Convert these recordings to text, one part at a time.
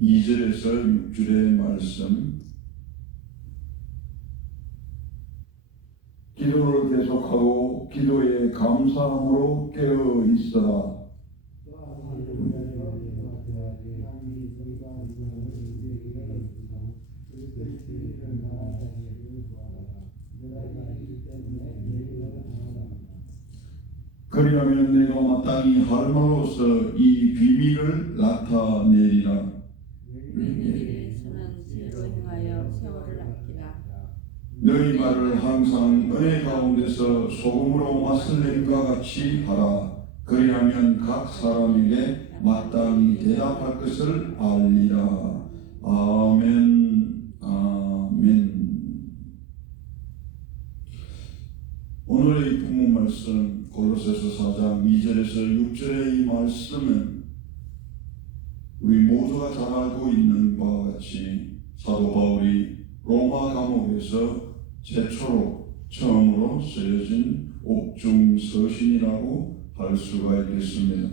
2절에서 6절의 말씀 기도를 계속하고 기도에 감사함으로 깨어 있어라. 그리하면 내가 마땅히 할 말로서 이 비밀을 나타내리라. 너희 말을 항상 은혜 가운데서 소금으로 맛을 낸과 같이 하라. 그리하면 각 사람에게 마땅히 대답할 것을 알리라. 아멘. 아멘. 오늘의 본문 말씀 골로새서 4장 2절에서 6절의 이 말씀은 우리 모두가 잘 알고 있는 바와 같이 사도 바울이 로마 감옥에서 최초로 처음으로 쓰여진 옥중 서신이라고 할 수가 있겠습니다.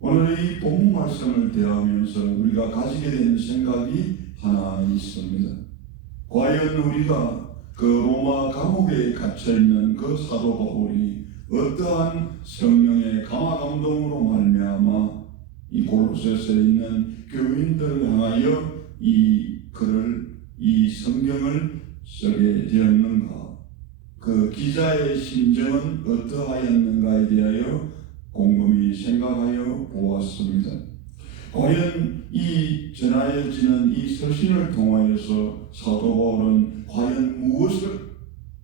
오늘 이 본문 말씀을 대하면서 우리가 가지게 되는 생각이 하나 있습니다. 과연 우리가 그 로마 감옥에 갇혀 있는 그 사도 바울이 어떠한 성령의 감화 감동으로 말미암아 이 골로새서에 있는 교인들을 향하여 이 글을 이 성경을 쓰게 되었는가? 그 기자의 심정은 어떠하였는가에 대하여 곰곰이 생각하여 보았습니다. 과연 이 전하여지는 이 서신을 통하여서 사도 바울은 과연 무엇을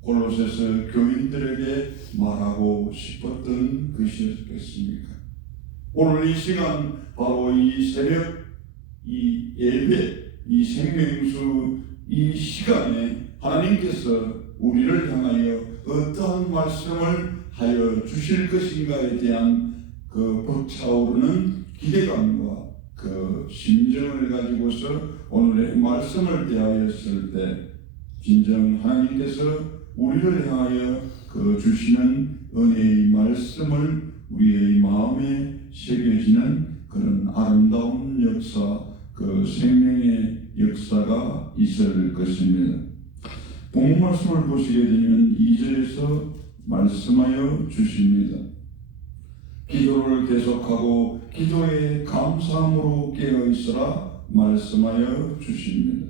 골로새서 교인들에게 말하고 싶었던 것이었겠습니까? 오늘 이 시간 바로 이 새벽 이 예배 이 생명수 이 시간에 하나님께서 우리를 향하여 어떠한 말씀을 하여 주실 것인가에 대한 그 벅차오르는 기대감과 그 심정을 가지고서 오늘의 말씀을 대하였을 때 진정 하나님께서 우리를 향하여 그 주시는 은혜의 말씀을 우리의 마음에 새겨지는 그런 아름다운 역사, 그 생명의 역사가 있을 것입니다. 본문 말씀을 보시게 되면 2절에서 말씀하여 주십니다. 기도를 계속하고 기도에 감사함으로 깨어 있으라 말씀하여 주십니다.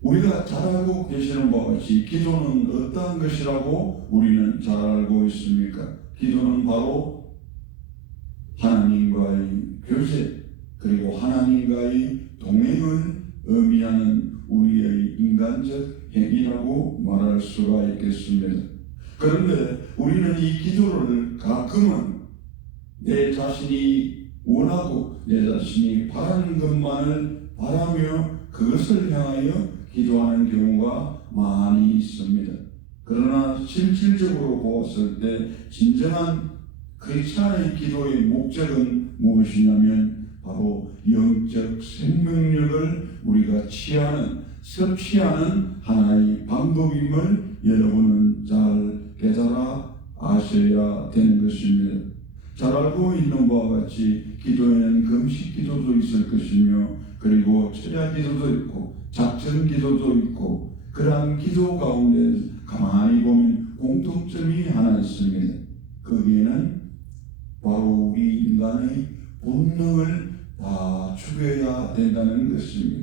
우리가 잘 알고 계시는 바와 같이 기도는 어떠한 것이라고 우리는 잘 알고 있습니까? 기도는 바로 하나님과의 교제 그리고 하나님과의 동행을 의미하는 우리의 인간적 행위라고 말할 수가 있겠습니다. 그런데 우리는 이 기도를 가끔은 내 자신이 원하고 내 자신이 바라는 것만을 바라며 그것을 향하여 기도하는 경우가 많이 있습니다. 그러나 실질적으로 보았을 때 진정한 크리스찬의 기도의 목적은 무엇이냐면 바로 영적 생명력을 우리가 취하는 섭취하는 하나의 방법임을 여러분은 잘 깨달아 아셔야 되는 것입니다. 잘 알고 있는 바와 같이 기도에는 금식 기도도 있을 것이며 그리고 철야 기도도 있고 작전 기도도 있고 그러한 기도 가운데 가만히 보면 공통점이 하나 있습니다. 거기에는 바로 우리 인간의 본능을 다 죽여야 된다는 것입니다.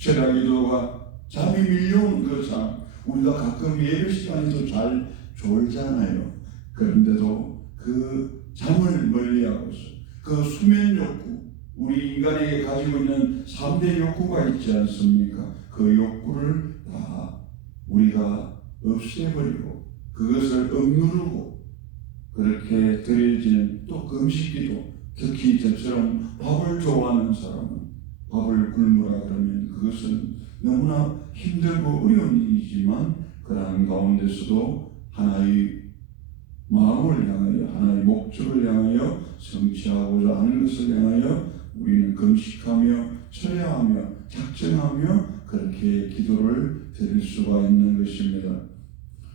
철야 기도가 잠이 밀려오는 그 잠, 우리가 가끔 예배 시간에도 잘 졸잖아요. 그런데도 그 잠을 멀리하고서 그 수면 욕구, 우리 인간에게 가지고 있는 3대 욕구가 있지 않습니까? 그 욕구를 다 우리가 없애버리고 그것을 억누르고 그렇게 드려지는 또 금식기도 특히 저처럼 밥을 좋아하는 사람은 밥을 굶으라 그러면 그것은 너무나 힘들고 어려운 일이지만 그러한 가운데서도 하나의 마음을 향하여 하나의 목적을 향하여 성취하고자 하는 것을 향하여 우리는 금식하며 철야하며 작정하며 그렇게 기도를 드릴 수가 있는 것입니다.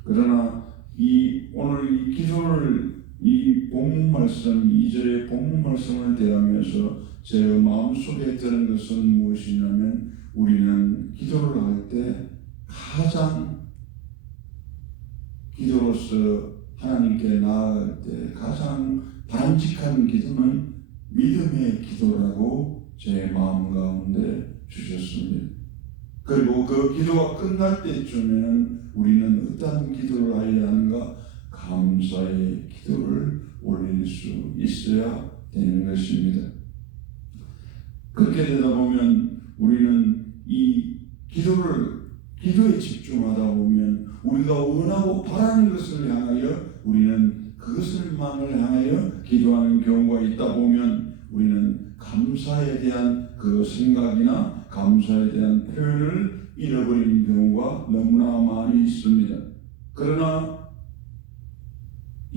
그러나 이 오늘 이 기도를 이 본문 말씀 2절의 본문 말씀을 대하면서 제 마음속에 드는 것은 무엇이냐면 우리는 기도를 할 때 가장 기도로서 하나님께 나아갈 때 가장 바람직한 기도는 믿음의 기도라고 제 마음 가운데 주셨습니다. 그리고 그 기도가 끝날 때쯤에는 우리는 어떤 기도를 해야 하는가 감사의 기도를 올릴 수 있어야 되는 것입니다. 그렇게 되다 보면 우리는 이 기도를 기도에 집중하다 보면 우리가 원하고 바라는 것을 향하여 우리는 그것을만을 향하여 기도하는 경우가 있다 보면 우리는 감사에 대한 그 생각이나 감사에 대한 표현을 잃어버리는 경우가 너무나 많이 있습니다. 그러나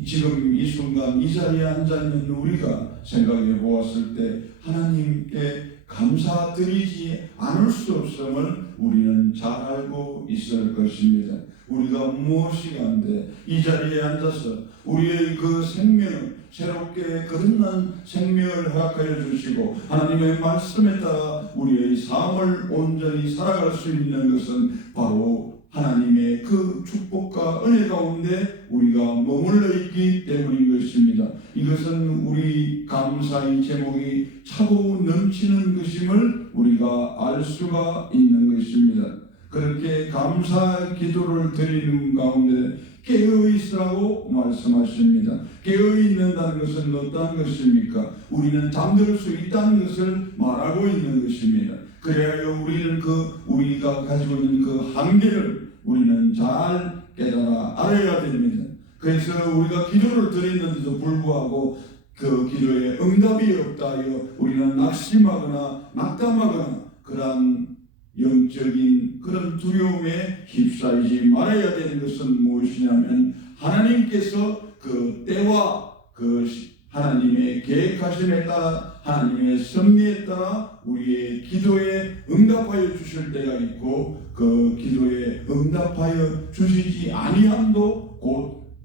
지금 이 순간 이 자리에 앉아 있는 우리가 생각해 보았을 때 하나님께 감사드리지 않을 수 없음을 우리는 잘 알고 있을 것입니다. 우리가 무엇이 한데 이 자리에 앉아서 우리의 그 생명 새롭게 거듭난 생명을 허락하여 주시고 하나님의 말씀에 따라 우리의 삶을 온전히 살아갈 수 있는 것은 바로 하나님의 그 축복과 은혜 가운데 우리가 머물러 있기 때문인 것입니다. 이것은 우리 감사의 제목이 차고 넘치는 것임을 우리가 알 수가 있는 것입니다. 그렇게 감사 기도를 드리는 가운데 깨어 있으라고 말씀하십니다. 깨어 있는다는 것은 어떠한 것입니까? 우리는 잠들 수 있다는 것을 말하고 있는 것입니다. 그래야 우리는 그 우리가 가지고 있는 그 한계를 우리는 잘 깨달아 알아야 됩니다. 그래서 우리가 기도를 드렸는데도 불구하고 그 기도에 응답이 없다 하여 우리는 낙심하거나 낙담하거나 그러한 영적인 그런 두려움에 휩싸이지 말아야 되는 것은 무엇이냐면 하나님께서 그 때와 그 하나님의 계획하심에 따라 하나님의 섭리에 따라 우리의 기도에 응답하여 주실 때가 있고 그 기도에 응답하여 주시지 아니함도 곧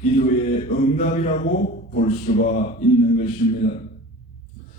기도의 응답이라고 볼 수가 있는 것입니다.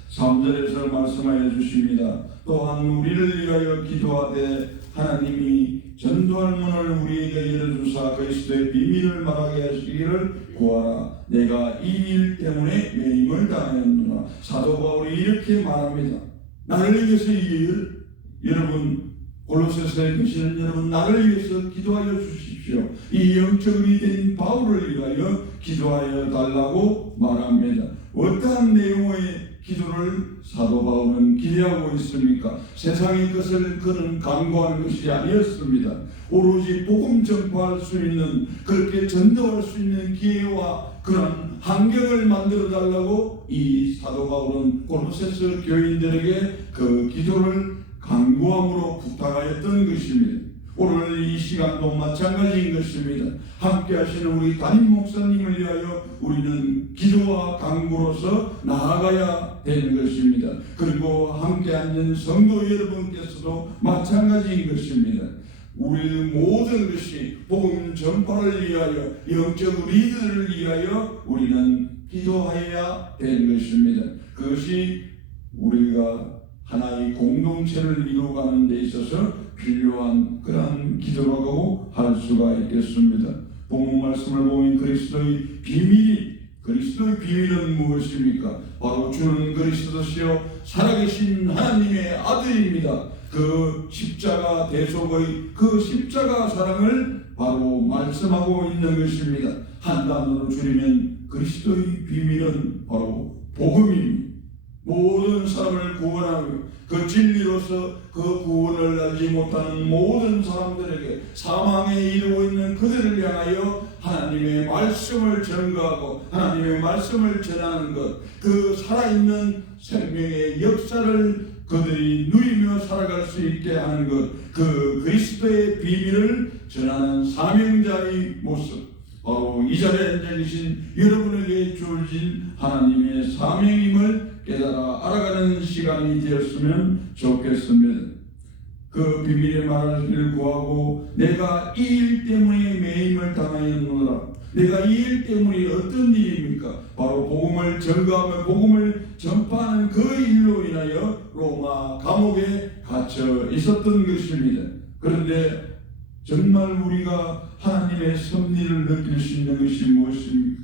3절에서 말씀하여 주십니다. 또한 우리를 위하여 기도하되 하나님이 전도할 문을 우리에게 열어주사 그리스도의 비밀을 말하게 하시기를 구하라. 내가 이 일 때문에 매임을 당하였노라. 사도 바울이 이렇게 말합니다. 나를 위해서 이 일, 여러분 골로새서에 계시는 여러분 나를 위해서 기도하여 주십시오. 이 영적이 된 바울을 위하여 기도하여 달라고 말합니다. 어떠한 내용의 기도를 사도 바울은 기대하고 있습니까? 세상의 것을 그는 강구하는 것이 아니었습니다. 오로지 복음 전파할 수 있는 그렇게 전도할 수 있는 기회와 그런 환경을 만들어 달라고 이 사도 바울은 골로새서 교인들에게 그 기도를 강구함으로 부탁하였던 것입니다. 오늘 이 시간도 마찬가지인 것입니다. 함께 하시는 우리 담임 목사님을 위하여 우리는 기도 와 강구로서 나아가야 되는 것입니다. 그리고 함께 앉은 성도 여러분께서도 마찬가지인 것입니다. 우리 모든 것이 복음 전파를 위하여 영적 리드를 위하여 우리는 기도하여야 되는 것입니다. 그것이 우리가 하나의 공동체를 이루어가는 데 있어서 필요한 그러한 기도라고 할 수가 있겠습니다. 본문 말씀을 보면 그리스도의 비밀이 그리스도의 비밀은 무엇입니까? 바로 주는 그리스도시요 살아계신 하나님의 아들입니다. 그 십자가 대속의 그 십자가 사랑을 바로 말씀하고 있는 것입니다. 한 단어로 줄이면 그리스도의 비밀은 바로 복음입니다. 모든 사람을 구원하고 그 진리로서 그 구원을 알지 못하는 모든 사람들에게 사망에 이르고 있는 그들을 향하여 하나님의 말씀을 전가하고 하나님의 말씀을 전하는 것, 그 살아있는 생명의 역사를 그들이 누리며 살아갈 수 있게 하는 것, 그 그리스도의 비밀을 전하는 사명자의 모습, 바로 이 자리에 앉아 계신 여러분에게 주어진 하나님의 사명임을 깨달아 알아가는 시간이 되었으면 좋겠습니다. 그 비밀의 말을 구하고 내가 이 일 때문에 매임을 당하였노라. 내가 이 일 때문에 어떤 일입니까? 바로 복음을 전가하며 복음을 전파하는 그 일로 인하여 로마 감옥에 갇혀 있었던 것입니다. 그런데 정말 우리가 하나님의 섭리를 느낄 수 있는 것이 무엇입니까?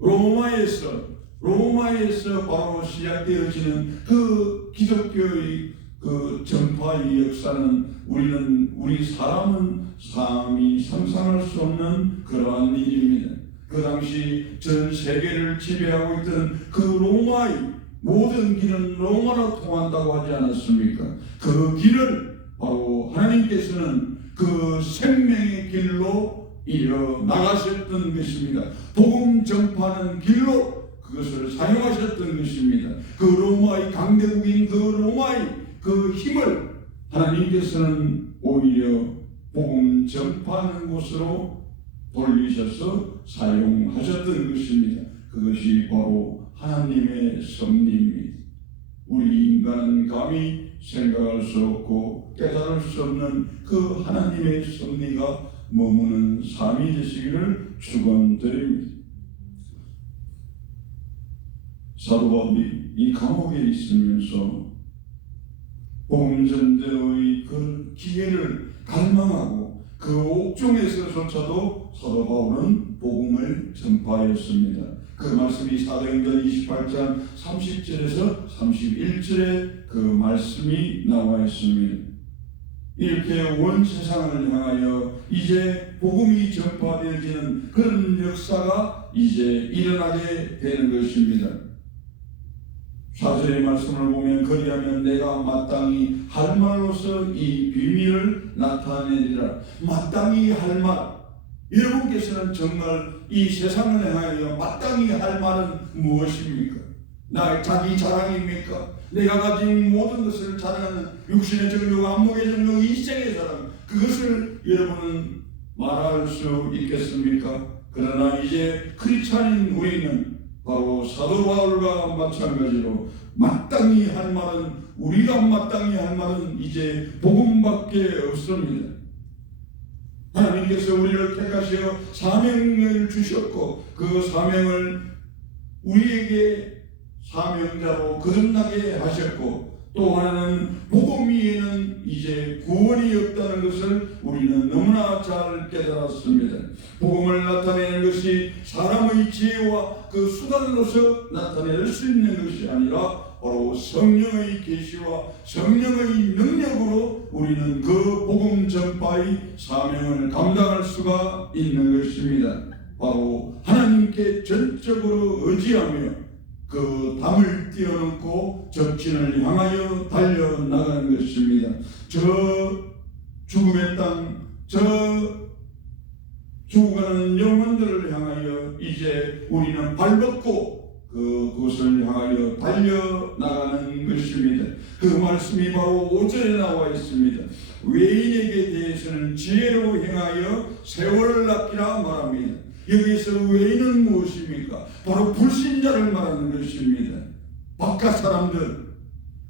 로마에서 로마에서 바로 시작되어지는 그 기독교의 그 전파의 역사는 우리는 우리 사람은 삶이 상상할 수 없는 그러한 일입니다. 그 당시 전 세계를 지배하고 있던 그 로마의 모든 길은 로마로 통한다고 하지 않았습니까? 그 길을 바로 하나님께서는 그 생명의 길로 이어 나가셨던 것입니다. 복음 전파하는 길로 그것을 사용하셨던 것입니다. 그 로마의 강대국인 그 로마의 그 힘을 하나님께서는 오히려 복음 전파하는 곳으로 돌리셔서 사용하셨던 것입니다. 그것이 바로 하나님의 섭리입니다. 우리 인간은 감히 생각할 수 없고 깨달을 수 없는 그 하나님의 섭리가 머무는 삶이 되시기를 축원드립니다. 사도 바울이 이 감옥에 있으면서 복음전대의 그 기회를 갈망하고 그 옥중에서조차도 사도 바울은 복음을 전파하였습니다. 그 말씀이 사도행전 28장 30절에서 31절에 그 말씀이 나와 있습니다. 이렇게 온 세상을 향하여 이제 복음이 전파되어지는 그런 역사가 이제 일어나게 되는 것입니다. 사절의 말씀을 보면 그리하면 내가 마땅히 할 말로서 이 비밀을 나타내리라. 마땅히 할 말. 여러분께서는 정말 이 세상을 향하여 마땅히 할 말은 무엇입니까? 나 자기 자랑입니까? 내가 가진 모든 것을 자랑하는 육신의 정욕, 안목의 정욕, 이생의 사랑 그것을 여러분은 말할 수 있겠습니까? 그러나 이제 크리스찬인 우리는 바로 사도 바울과 마찬가지로 마땅히 할 말은 우리가 마땅히 할 말은 이제 복음밖에 없습니다. 하나님께서 우리를 택하시어 사명을 주셨고 그 사명을 우리에게 사명자로 거듭나게 하셨고 또 하나는 복음 위에는 이제 구원이 없다는 것을 우리는 너무나 잘 깨달았습니다. 복음을 나타내는 것이 사람의 지혜와 그 수단으로서 나타낼 수 있는 것이 아니라 바로 성령의 계시와 성령의 능력으로 우리는 그 복음 전파의 사명을 감당할 수가 있는 것입니다. 바로 하나님께 전적으로 의지하며 그 담을 뛰어넘고 적진을 향하여 달려나가는 것입니다. 저 죽음의 땅, 저 죽어가는 영혼들을 향하여 이제 우리는 발벗고 그곳을 향하여 달려나가는 것입니다. 그 말씀이 바로 5절에 나와 있습니다. 외인에게 대해서는 지혜로 행하여 세월을 낳기라 말합니다. 여기서 외인은 무엇입니까? 바로 불신자를 말하는 것입니다. 바깥 사람들,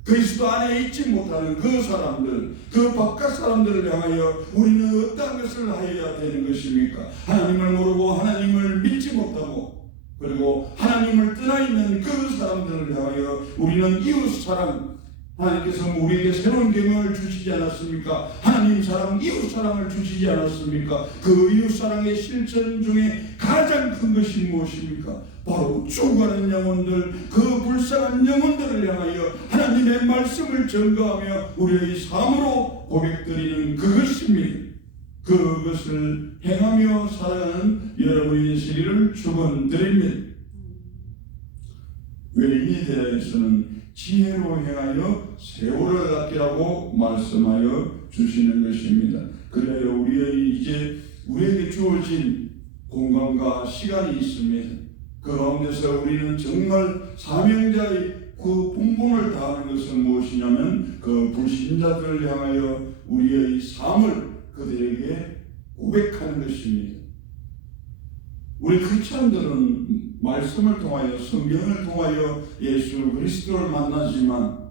그리스도 안에 있지 못하는 그 사람들, 그 바깥 사람들을 향하여 우리는 어떤 것을 하여야 되는 것입니까? 하나님을 모르고 하나님을 믿지 못하고 그리고 하나님을 떠나 있는 그 사람들을 향하여 우리는 이웃 사랑 하나님께서 우리에게 새로운 계명을 주시지 않았습니까? 하나님 사랑, 이웃 사랑을 주시지 않았습니까? 그 이웃 사랑의 실천 중에 가장 큰 것이 무엇입니까? 바로 죽어가는 영혼들, 그 불쌍한 영혼들을 향하여 하나님의 말씀을 전가하며 우리의 삶으로 고백드리는 그것입니다. 그것을 행하며 살아가는 여러분이 되시기를 축원드립니다. 외인에 대해서는 지혜로 행하여 세월을 낚이라고 말씀하여 주시는 것입니다. 그래야 우리의 이제 우리에게 주어진 공간과 시간이 있습니다. 그 가운데서 우리는 정말 사명자의 그 본분을 다하는 것은 무엇이냐면 그 불신자들을 향하여 우리의 삶을 그들에게 고백하는 것입니다. 우리 크리스천들은 말씀을 통하여 성경을 통하여 예수 그리스도를 만나지만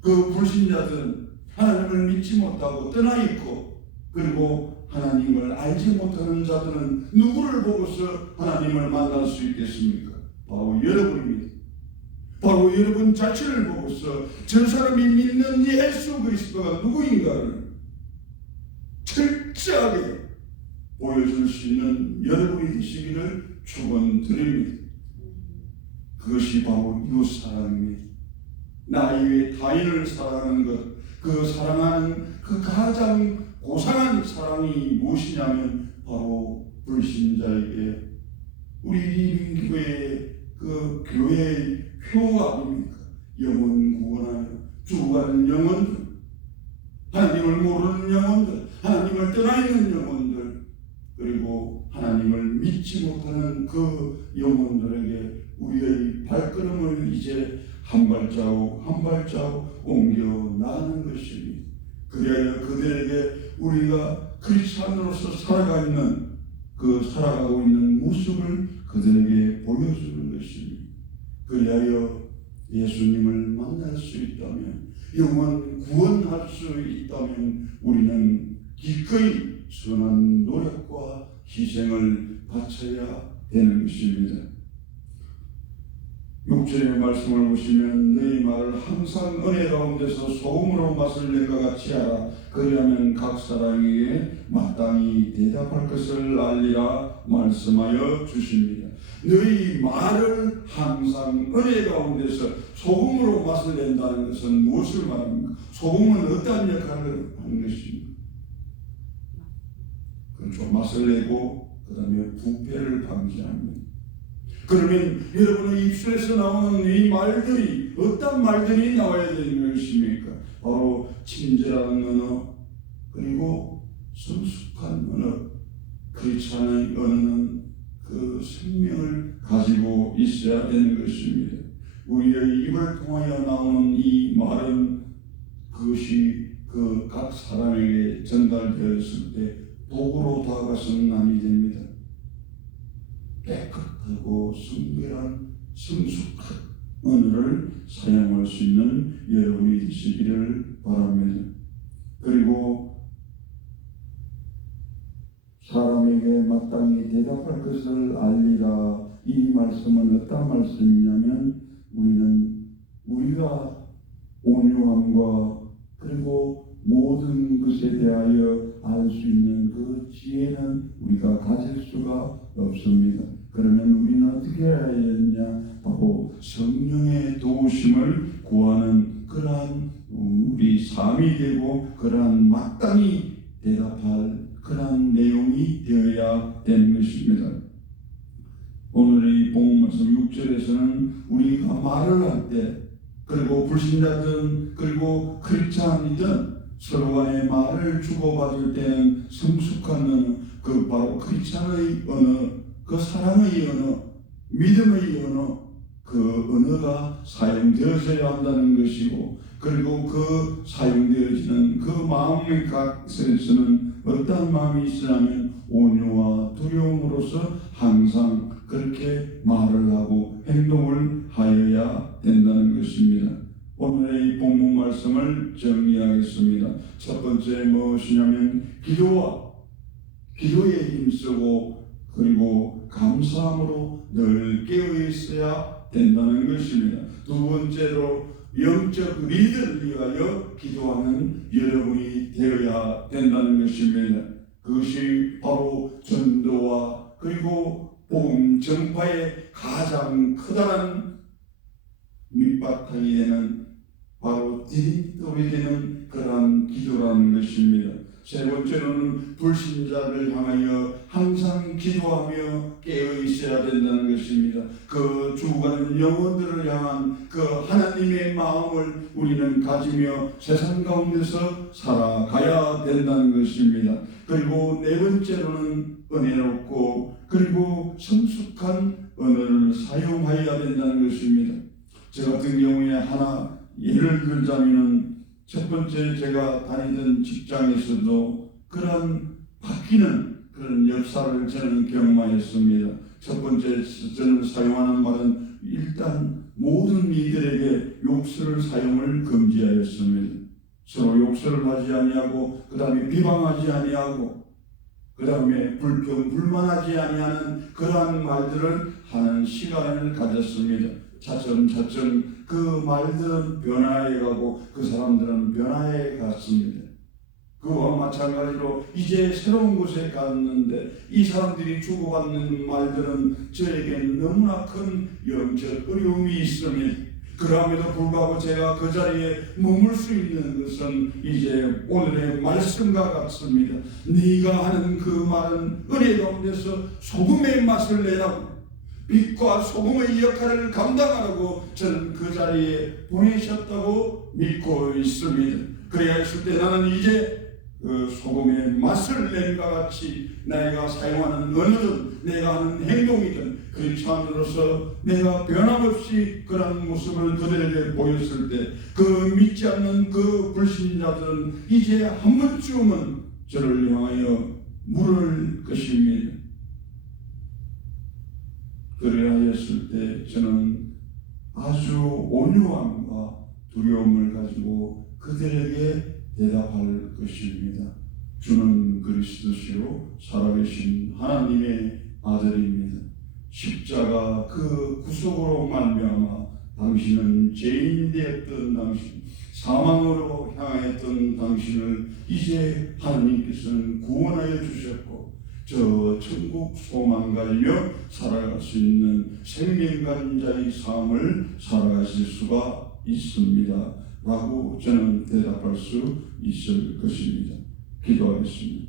그 불신자들은 하나님을 믿지 못하고 떠나 있고 그리고 하나님을 알지 못하는 자들은 누구를 보고서 하나님을 만날 수 있겠습니까? 바로 여러분입니다. 바로 여러분 자신을 보고서 저 사람이 믿는 예수 그리스도가 누구인가를 철저하게 보여줄 수 있는 여러분이 되시기를 축원드립니다. 그것이 바로 이웃 사랑입니다. 나 이외 타인을 사랑하는 것, 그 사랑하는 그 가장 고상한 사랑이 무엇이냐면 바로 불신자에게 우리 리빙교회의 그 교회의 표가 아닙니까? 영혼 구원하여 죽어가는 영혼들, 하나님을 모르는 영혼들, 하나님을 떠나 있는 영혼들, 그리고 하나님을 믿지 못하는 그 영혼들에게 우리의 발걸음을 이제 한 발자국 옮겨 나가는 것입니다. 그래야 그들에게 우리가 크리스천으로서 살아가는 그 살아가고 있는 모습을 그들에게 보여주는 것입니다. 그리하여 예수님을 만날 수 있다면 영원 구원할 수 있다면 우리는 기꺼이 선한 노력과 희생을 바쳐야 되는 것입니다. 6절의 말씀을 보시면 너희 말을 항상 은혜 가운데서 소금으로 맛을 낸것 같이 하라 그리하면 각 사람에게 마땅히 대답할 것을 알리라 말씀하여 주십니다. 너희 말을 항상 은혜 가운데서 소금으로 맛을 낸다는 것은 무엇을 말합니까? 소금은 어떠한 역할을 하는 것입니까? 그렇죠. 맛을 내고 그 다음에 부패를 방지합니다. 그러면 여러분의 입술에서 나오는 이 말들이 어떤 말들이 나와야 되는 것입니까? 바로 친절한 언어 그리고 성숙한 언어 그렇지 않은 언어는 그 생명을 가지고 있어야 되는 것입니다. 우리의 입을 통하여 나오는 이 말은 그것이 그 각 사람에게 전달되었을 때 복으로 다가서는 아니 됩니다. 깨끗 하고 성결한 성숙한 언어를 사용할 수 있는 여러분이 되시기를 바랍니다. 그리고 사람에게 마땅히 대답할 것을 알리라. 이 말씀은 어떤 말씀이냐면 우리는 우리가 온유함과 그리고 모든 것에 대하여 알 수 있는 그 지혜는 우리가 가질 수가 없습니다. 그러면 우리는 어떻게 해야 되느냐? 바로 성령의 도우심을 구하는 그러한 우리 삶이 되고 그러한 마땅히 대답할 그러한 내용이 되어야 되는 것입니다. 오늘 이 본문 말씀 6절에서는 우리가 말을 할 때 그리고 불신자든 그리고 크리스찬이든 서로 간에 말을 주고받을 때는 성숙한 언어 그 바로 크리스찬의 언어 그 사랑의 언어 믿음의 언어 그 언어가 사용되어져야 한다는 것이고 그리고 그 사용되어지는 그 마음의 각서에서는 어떤 마음이 있으냐면 온유와 두려움으로서 항상 그렇게 말을 하고 행동을 하여야 된다는 것입니다. 오늘의 이 본문 말씀을 정리하겠습니다. 첫 번째 무엇이냐면 기도와 기도에 힘쓰고 그리고 감사함으로 늘 깨어 있어야 된다는 것입니다. 두 번째로 영적 리더를 위하여 기도하는 여러분이 되어야 된다는 것입니다. 그것이 바로 전도와 그리고 복음 전파의 가장 커다란 밑바탕이 되는 바로 디딤돌이 되는 그러한 기도라는 것입니다. 세 번째로는 불신자를 향하여 항상 기도하며 깨어 있어야 된다는 것입니다. 그 죽어가는 영혼들을 향한 그 하나님의 마음을 우리는 가지며 세상 가운데서 살아가야 된다는 것입니다. 그리고 네 번째로는 은혜롭고 그리고 성숙한 언어를 사용하여야 된다는 것입니다. 저 같은 경우에 하나 예를 들자면은 첫 번째 제가 다니던 직장에서도 그런 바뀌는 그런 역사를 저는 경험하였습니다. 첫 번째 저는 사용하는 말은 일단 모든 이들에게 욕설을 사용을 금지하였습니다. 서로 욕설을 하지 아니하고 그 다음에 비방하지 아니하고 그 다음에 불평 불만하지 아니하는 그러한 말들을 하는 시간을 가졌습니다. 차츰 차츰 그 말들은 변화해 가고 그 사람들은 변화해 갔습니다. 그와 마찬가지로 이제 새로운 곳에 갔는데 이 사람들이 주고받는 말들은 저에게 너무나 큰 영적 어려움이 있습니다. 그럼에도 불구하고 제가 그 자리에 머물 수 있는 것은 이제 오늘의 말씀과 같습니다. 네가 하는 그 말은 은혜 가운데서 소금의 맛을 내라고 빛과 소금의 역할을 감당하라고 저는 그 자리에 보내셨다고 믿고 있습니다. 그래야 했을 때 나는 이제 그 소금의 맛을 낸과 같이 내가 사용하는 언어든 내가 하는 행동이든 그리스도로서 내가 변함없이 그런 모습을 그들에게 보였을 때 그 믿지 않는 그 불신자들은 이제 한 번쯤은 저를 향하여 물을 것입니다. 했을 때 저는 아주 온유함과 두려움을 가지고 그들에게 대답할 것입니다. 주는 그리스도시요 살아계신 하나님의 아들입니다. 십자가 그 구속으로 말미암아 당신은 죄인이 되었던 당신, 사망으로 향했던 당신을 이제 하나님께서는 구원하여 주셨고 저 천국 소망 가지며 살아갈 수 있는 생명간자의 삶을 살아가실 수가 있습니다. 라고 저는 대답할 수 있을 것입니다. 기도하겠습니다.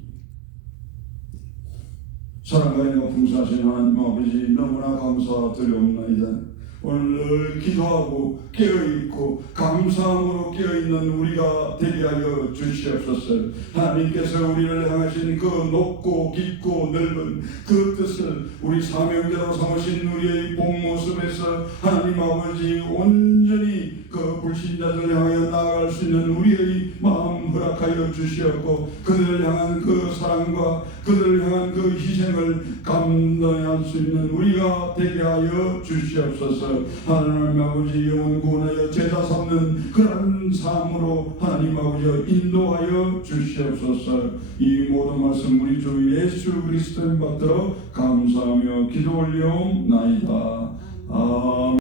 사랑과 풍사신 하나님 아버지 너무나 감사드리옵나이다. 오늘 늘 기도하고 깨어있고 감사함으로 깨어있는 우리가 되게 하여 주시옵소서. 하나님께서 우리를 향하신 그 높고 깊고 넓은 그 뜻을 우리 사명대로 삼으신 우리의 본 모습에서 하나님 아버지 온전히 그 불신자들 향하여 나아갈 수 있는 우리의 마음 허락하여 주시었고 그들을 향한 그 사랑과 그들을 향한 그 희생을 감당할 수 있는 우리가 되게 하여 주시옵소서. 하나님 아버지 영원 구원하여 제자 삼는 그런 삶으로 하나님 아버지 인도하여 주시옵소서. 이 모든 말씀 우리 주 예수 그리스도를 받들어 감사하며 기도 올려옵나이다. 아멘